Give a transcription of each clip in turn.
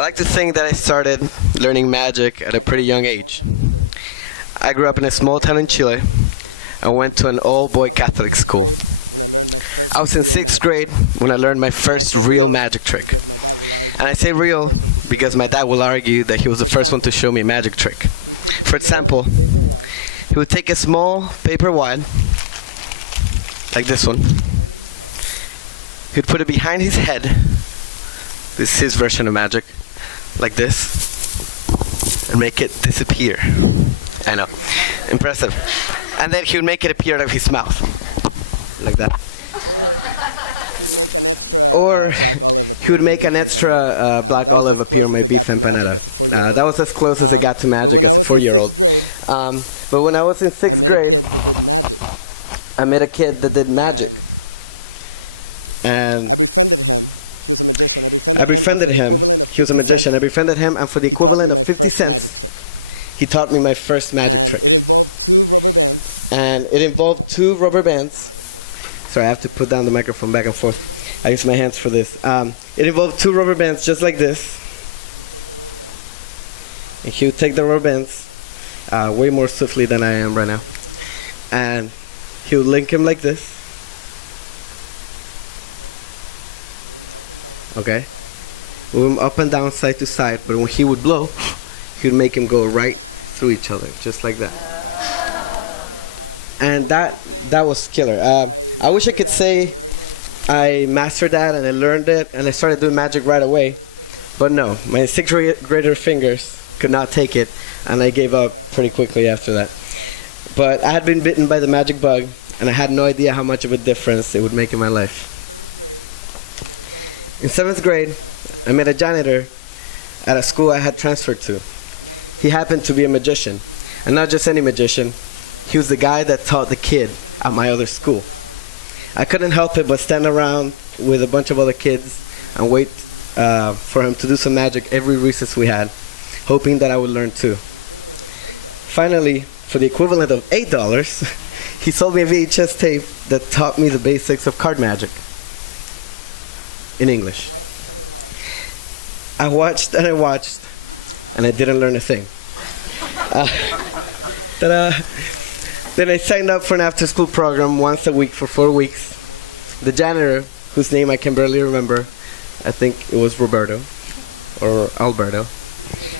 I like to think that I started learning magic at a pretty young age. I grew up in a small town in Chile and went to an all-boy Catholic school. I was in 6th grade when I learned my first real magic trick. And I say real because my dad will argue that he was the first one to show me a magic trick. For example, he would take a small paper wad, like this one. He'd put it behind his head. This is his version of magic. Like this. And make it disappear. I know. Impressive. And then he would make it appear out of his mouth. Like that. Or he would make an extra black olive appear on my beef empanada. That was as close as I got to magic as a 4-year-old. But when I was in 6th grade, I met a kid that did magic. And I befriended him. He was a magician. I befriended him, and for the equivalent of 50 cents, he taught me my first magic trick. And it involved 2 rubber bands. Sorry, I have to put down the microphone back and forth. I use my hands for this. It involved 2 rubber bands just like this. And he would take the rubber bands way more swiftly than I am right now. And he would link him like this. Okay? Move him up and down, side to side. But when he would blow, he would make him go right through each other, just like that. And that was killer. I wish I could say I mastered that and I learned it and I started doing magic right away. But no, my 6th grader fingers could not take it, and I gave up pretty quickly after that. But I had been bitten by the magic bug, and I had no idea how much of a difference it would make in my life. In 7th grade, I met a janitor at a school I had transferred to. He happened to be a magician, and not just any magician. He was the guy that taught the kid at my other school. I couldn't help it but stand around with a bunch of other kids and wait for him to do some magic every recess we had, hoping that I would learn too. Finally, for the equivalent of $8, he sold me a VHS tape that taught me the basics of card magic in English. I watched and I watched, and I didn't learn a thing. Then I signed up for an after-school program once a week for 4 weeks. The janitor, whose name I can barely remember, I think it was Roberto or Alberto,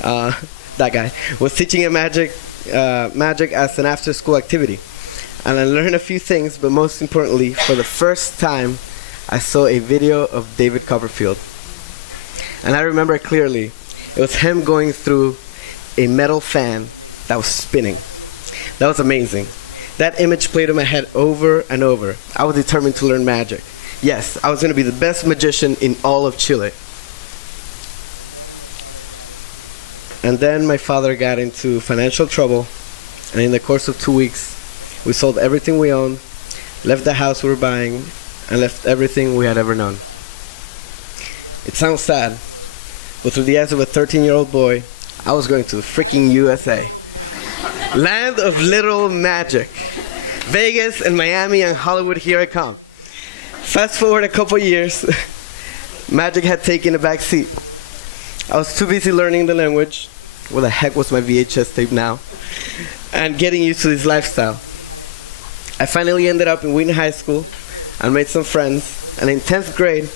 that guy, was teaching magic as an after-school activity. And I learned a few things, but most importantly, for the first time, I saw a video of David Copperfield. And I remember clearly, it was him going through a metal fan that was spinning. That was amazing. That image played in my head over and over. I was determined to learn magic. Yes, I was going to be the best magician in all of Chile. And then my father got into financial trouble, and in the course of 2 weeks, we sold everything we owned, left the house we were buying, and left everything we had ever known. It sounds sad, but through the eyes of a 13-year-old boy, I was going to the freaking USA. Land of literal magic. Vegas and Miami and Hollywood, here I come. Fast forward a couple years, magic had taken a back seat. I was too busy learning the language, where the heck was my VHS tape now, and getting used to this lifestyle. I finally ended up in Wheaton High School and made some friends, and in 10th grade,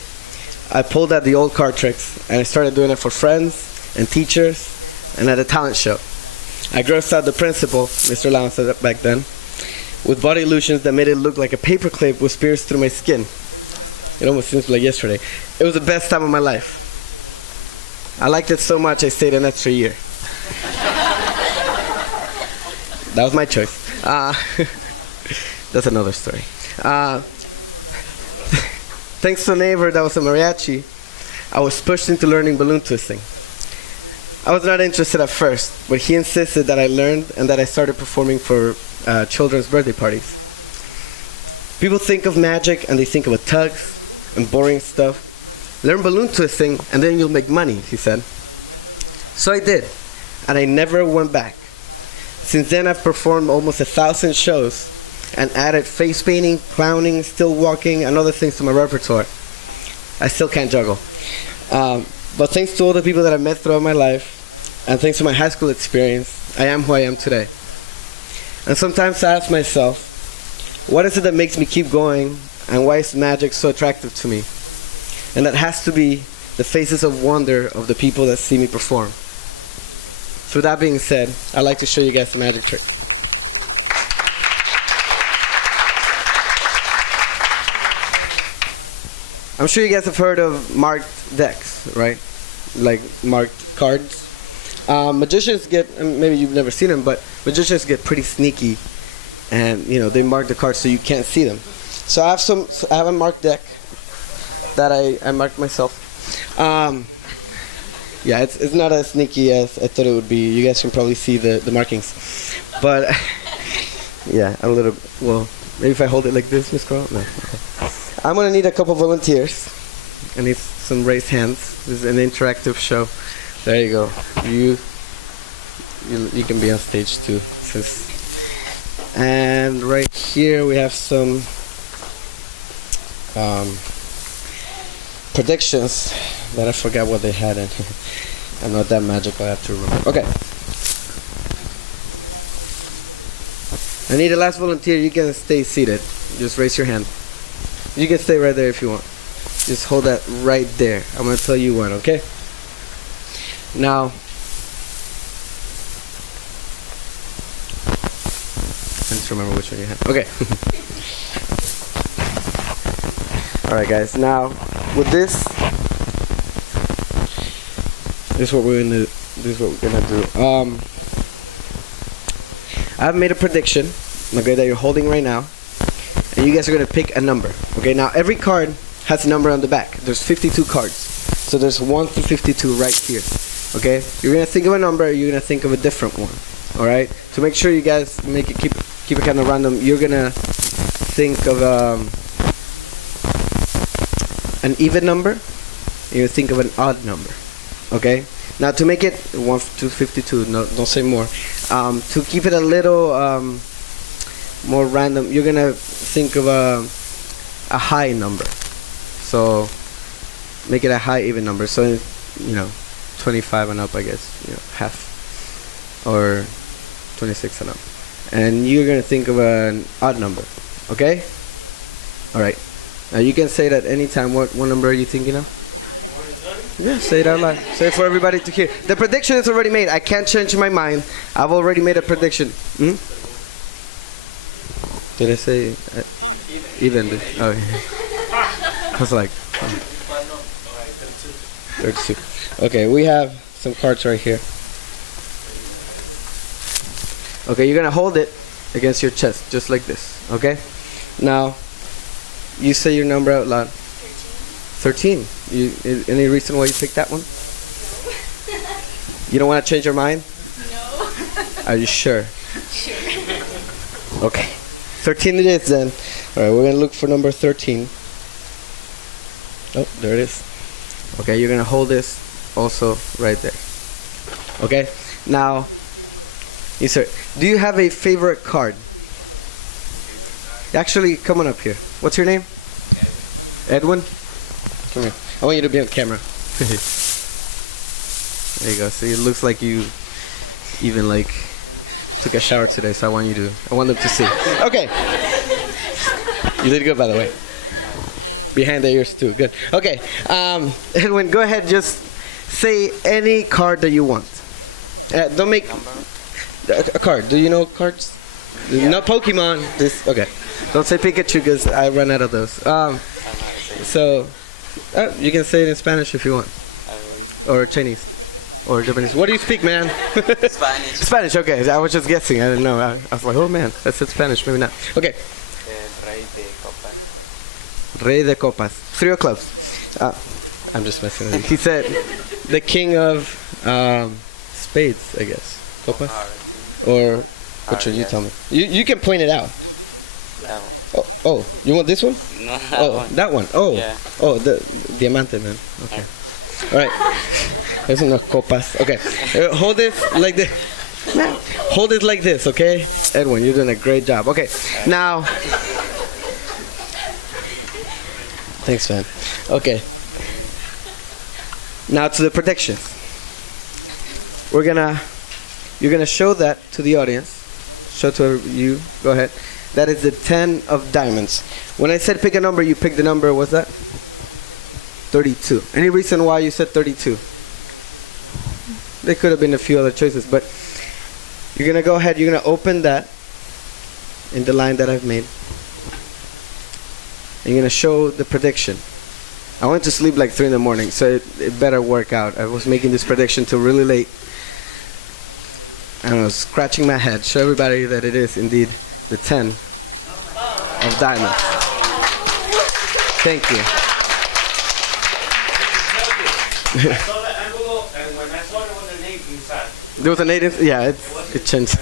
I pulled out the old card tricks, and I started doing it for friends and teachers and at a talent show. I grossed out the principal, Mr. Lowndes back then, with body illusions that made it look like a paperclip was pierced through my skin. It almost seems like yesterday. It was the best time of my life. I liked it so much I stayed an extra year. That was my choice. That's another story. Thanks to a neighbor that was a mariachi, I was pushed into learning balloon twisting. I was not interested at first, but he insisted that I learned and that I started performing for children's birthday parties. People think of magic and they think of tugs and boring stuff. Learn balloon twisting and then you'll make money, he said. So I did, and I never went back. Since then I've performed almost 1,000 shows and added face painting, clowning, still walking, and other things to my repertoire. I still can't juggle. But thanks to all the people that I met throughout my life, and thanks to my high school experience, I am who I am today. And sometimes I ask myself, what is it that makes me keep going, and why is magic so attractive to me? And that has to be the faces of wonder of the people that see me perform. So with that being said, I'd like to show you guys the magic trick. I'm sure you guys have heard of marked decks, right? Like marked cards. Magicians get, maybe you've never seen them, but magicians get pretty sneaky, and they mark the cards so you can't see them. So I have a marked deck that I marked myself. Yeah, it's not as sneaky as I thought it would be. You guys can probably see the markings, but yeah, a little. Well, maybe if I hold it like this, Miss Carl. No. Okay. I'm gonna need a couple volunteers. I need some raised hands. This is an interactive show. There you go. You can be on stage too. And right here we have some predictions that I forgot what they had in. I'm not that magical, I have to remember. Okay. I need a last volunteer. You can stay seated. Just raise your hand. You can stay right there if you want. Just hold that right there. I'm going to tell you when, okay? Now, I just remember which one you have. Okay. Alright guys, now with this is what we're gonna do. I've made a prediction, okay, that you're holding right now, and you guys are gonna pick a number. Okay, now every card has a number on the back. There's 52 cards, so there's 1 through 52 right here. Okay, you're gonna think of a number. You're gonna think of a different one. All right. To make sure you guys keep it kind of random, you're gonna think of an even number. You think of an odd number. Okay. Now to make it 1 to 52, no, don't say more. To keep it a little more random, you're gonna think of a high number. So make it a high even number. So 25 and up, I guess. Half, or 26 and up. And you're gonna think of an odd number. Okay. All right. Now you can say it at any time. What number are you thinking of? Yeah, say it out loud. Say it for everybody to hear. The prediction is already made. I can't change my mind. I've already made a prediction. Did I say even? Oh, yeah. I was like 32. Okay, we have some cards right here. Okay, you're gonna hold it against your chest, just like this. Okay. Now, you say your number out loud. 13. Any reason why you picked that one? No. You don't want to change your mind? No. Are you sure? Sure. Okay. 13 it is then. Alright, we're going to look for number 13. Oh, there it is. Okay, you're going to hold this also right there. Okay? Now, yes sir. Do you have a favorite card? Actually, come on up here. What's your name? Edwin? Come here. I want you to be on camera. There you go. See, it looks like you even took a shower today, so I want them to see. Okay. You did good, by the way. Behind the ears too. Good. Okay. Edwin, go ahead. Just say any card that you want. Don't make a card. Do you know cards? Yeah. Not Pokemon. Okay. Don't say Pikachu because I run out of those. So. You can say it in Spanish if you want. Or Chinese. Or Japanese. What do you speak, man? Spanish. Spanish, okay. I was just guessing. I didn't know. I was like, oh man, I said Spanish. Maybe not. Okay. Rey de copas. Rey de copas. 3 of clubs. I'm just messing with you. He said the king of spades, I guess. Copas? Or which one? You tell me. You can point it out. That one. Oh, you want this one? No, that one. Oh, yeah. Oh, the diamante, man. Okay. All right. There's no copas. Okay. Hold it like this. Hold it like this, okay? Edwin, you're doing a great job. Okay. Now. Thanks, man. Okay. Now to the predictions. You're gonna show that to the audience. Show to you. Go ahead. That is the 10 of diamonds. When I said pick a number, you picked the number. What's that? 32. Any reason why you said 32? There could have been a few other choices, but you're gonna go ahead. You're gonna open that in the line that I've made. And you're gonna show the prediction. I went to sleep like 3 in the morning, so it better work out. I was making this prediction till really late. And I was scratching my head. Show everybody that it is indeed the 10 of diamonds. Thank you. I saw the envelope, and when I saw there was a name inside. There was a native? Yeah, it changed.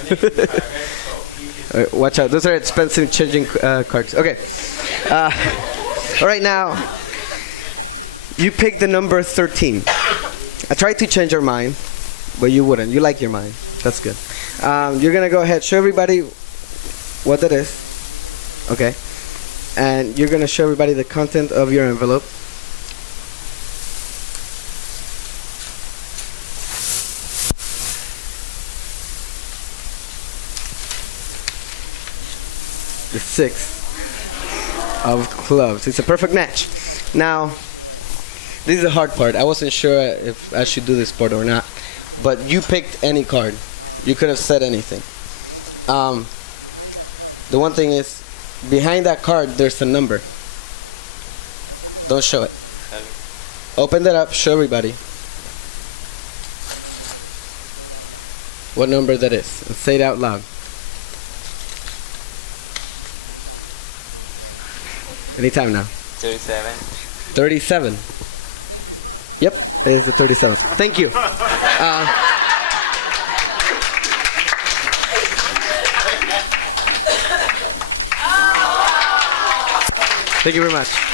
Watch out. Those are expensive changing cards. Okay. All right, now, you picked the number 13. I tried to change your mind, but you wouldn't. You like your mind. That's good. You're going to go ahead, show everybody what that is. Okay. And you're going to show everybody the content of your envelope. The 6 of clubs. It's a perfect match. Now, this is the hard part. I wasn't sure if I should do this part or not, but you picked any card. You could have said anything. The one thing is, behind that card, there's a number. Don't show it. Open that up. Show everybody what number that is. And say it out loud. Anytime now. 37. 37. Yep, it is the 37th. Thank you. Thank you very much.